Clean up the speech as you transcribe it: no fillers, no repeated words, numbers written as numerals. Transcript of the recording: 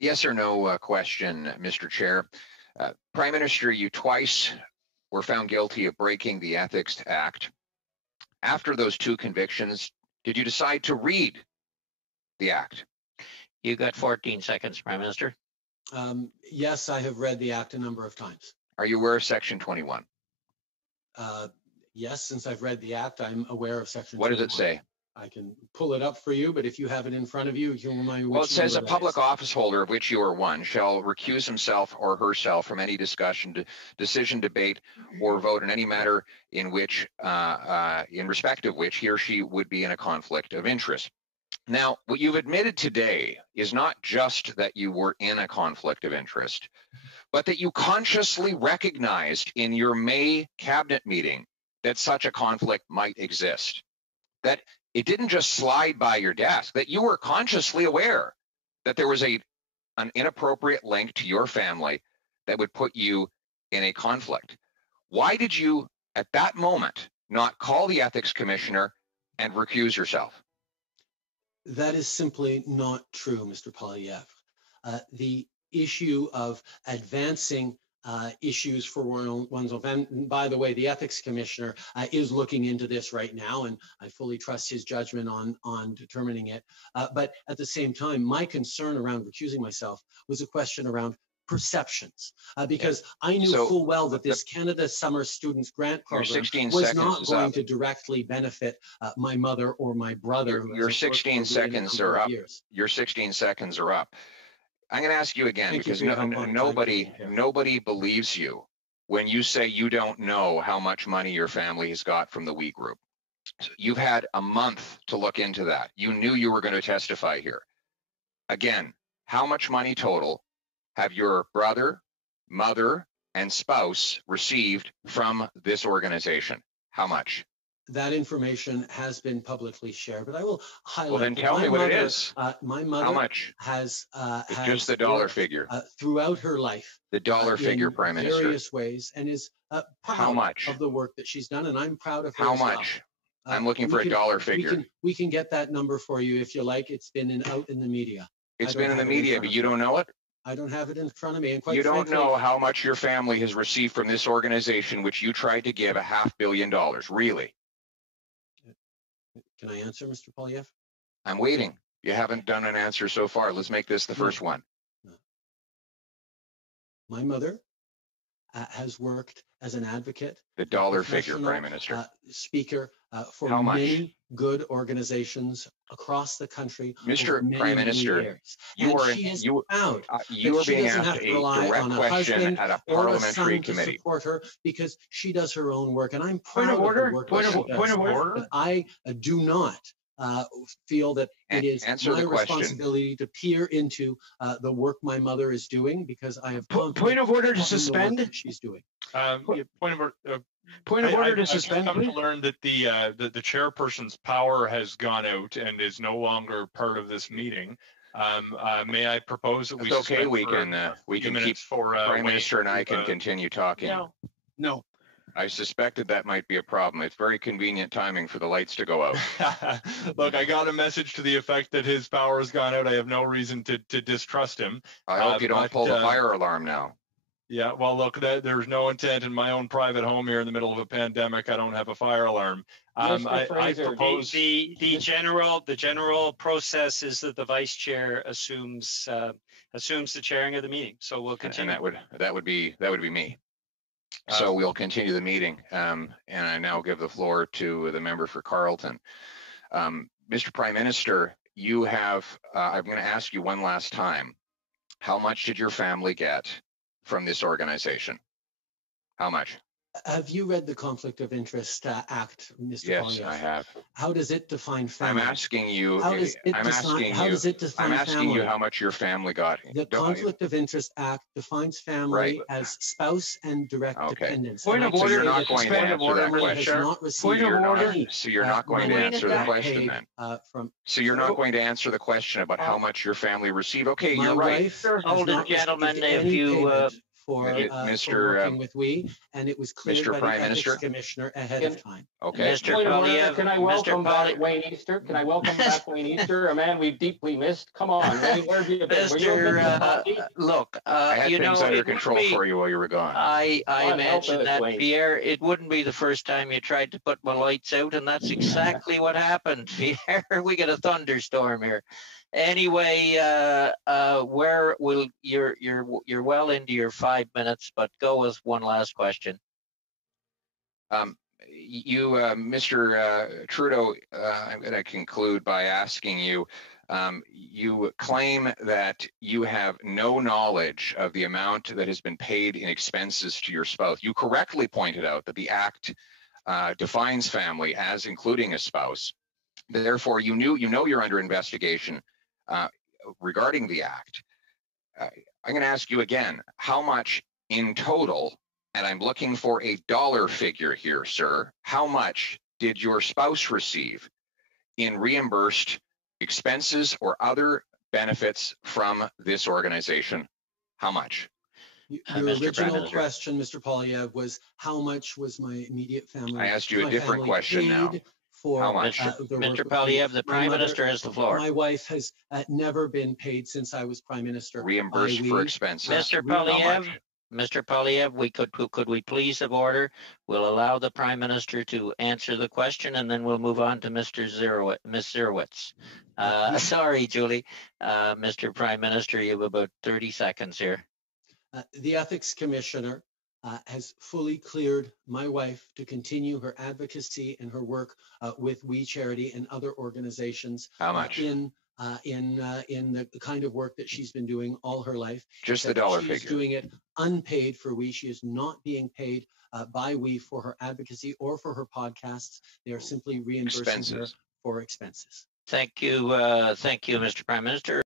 Yes or no question, Mr. Chair. Prime Minister, you twice were found guilty of breaking the Ethics Act. After those two convictions, did you decide to read the Act? You got 14 seconds, Prime Minister. Yes, I have read the Act a number of times. Are you aware of Section 21? Yes, since I've read the Act, I'm aware of Section 21. What does it say? I can pull it up for you, but if you have it in front of you, you'll remind me. Well, it says a public office holder, of which you are one, shall recuse himself or herself from any discussion, decision, debate, or vote in any matter in which, in respect of which he or she would be in a conflict of interest. Now, what you've admitted today is not just that you were in a conflict of interest, but that you consciously recognized in your May cabinet meeting that such a conflict might exist. That it didn't just slide by your desk, that you were consciously aware that there was an inappropriate link to your family that would put you in a conflict. Why did you, at that moment, not call the ethics commissioner and recuse yourself? That is simply not true, Mr. Poilievre. The issue of advancing issues for one's own, and by the way, the ethics commissioner is looking into this right now, and I fully trust his judgment on determining it. But at the same time, my concern around recusing myself was a question around perceptions, because I knew full well that this Canada Summer Students Grant Program was not going to directly benefit my mother or my brother. Your 16 seconds are up. Your 16 seconds are up. I'm going to ask you again, because nobody believes you when you say you don't know how much money your family has got from the We Group. So you've had a month to look into that. You knew you were going to testify here. Again, how much money total have your brother, mother, and spouse received from this organization? How much? That information has been publicly shared, but I will highlight. Well, then tell me what it is. My mother How much? has just the dollar figure throughout her life. The dollar figure, Prime Minister. Various ways, and is proud of the work that she's done, and I'm proud of her. How much? I'm looking for a dollar figure. We can get that number for you if you like. It's been out in the media. It's been in the media, but you don't know it? I don't have it in front of me. And quite you don't frankly, know how much your family has received from this organization, which you tried to give $500 million, really? Can I answer, Mr. Poilievre? I'm waiting. You haven't done an answer so far. Let's make this the first one. No. My mother has worked as an advocate. The dollar figure, Prime Minister. Speaker for many good organizations across the country. Mr. Prime Minister, you are being asked a direct question at a parliamentary committee. To support her because she does her own work, and I'm proud of the work that she does. Point of order. But I do not feel that it is my responsibility to peer into the work my mother is doing, because I have point of order to suspend. That she's doing. Point of order to suspend. I've come to learn that the chairperson's power has gone out and is no longer part of this meeting. May I propose that we? It's okay. We can keep. Prime Minister and I can continue talking. No. I suspected that might be a problem. It's very convenient timing for the lights to go out. Look, I got a message to the effect that his power has gone out. I have no reason to distrust him. I hope you don't pull the fire alarm now. Yeah, well, look, there's no intent in my own private home here in the middle of a pandemic. I don't have a fire alarm. I propose the general process is that the vice chair assumes the chairing of the meeting. So we'll continue. And that would be me. So we'll continue the meeting, and I now give the floor to the member for Carleton. Mr. Prime Minister, you have, I'm going to ask you one last time, how much did your family get from this organization? How much? Have you read the Conflict of Interest Act, Mr. Yes, Poilievre? I have. How does it define family? I'm asking you. How does it define I'm asking you how much your family got. The Conflict of Interest Act defines family as spouse and direct dependents. Point of order. So you're not going to answer that question. Point of order. So you're not going to answer the question then. So you're not going to answer the question about how much your family received. Okay, you're right. Older gentlemen, if you for Mr. working with we, and it was cleared Mr. by Prime the ethics Minister? commissioner ahead of time. Okay. Mr. Point of order, Poilievre, can I welcome back Wayne Easter? Can I welcome back Wayne Easter, a man we've deeply missed? Come on, Wayne, where have you been? Were you a bit of coffee? Look, I had you things know, under it control wouldn't be, for you while you were gone. I God help imagine us, that, Wayne. Pierre, it wouldn't be the first time you tried to put my lights out, and that's exactly what happened, Pierre. We got a thunderstorm here. Anyway, where will you're well into your 5 minutes, but go with one last question. Mr. Trudeau, I'm going to conclude by asking you, you claim that you have no knowledge of the amount that has been paid in expenses to your spouse. You correctly pointed out that the Act defines family as including a spouse. Therefore, you know you're under investigation regarding the Act. I'm going to ask you again, how much in total, and I'm looking for a dollar figure here, sir, how much did your spouse receive in reimbursed expenses or other benefits from this organization? How much? Your Mr. Prime original Minister. question, Mr. Poilievre, was how much was my immediate family? I asked you a my different family question now. paid for How much? the work Mr. with me? Poilievre, the My Prime mother- Minister has the floor. My wife has never been paid since I was Prime Minister. Reimbursed by for we. expenses. Mr. How Poilievre, much? Mr. Poilievre, could we please have order? We'll allow the Prime Minister to answer the question, and then we'll move on to Ms. Zerowitz. Sorry, Julie. Mr. Prime Minister, you have about 30 seconds here. The ethics commissioner has fully cleared my wife to continue her advocacy and her work with We Charity and other organizations. How much? In the kind of work that she's been doing all her life. Just the dollar She's figure. doing it unpaid for We. She is not being paid by We for her advocacy or for her podcasts. They are simply reimbursing her Expenses. for expenses. Thank you, Mr. Prime Minister.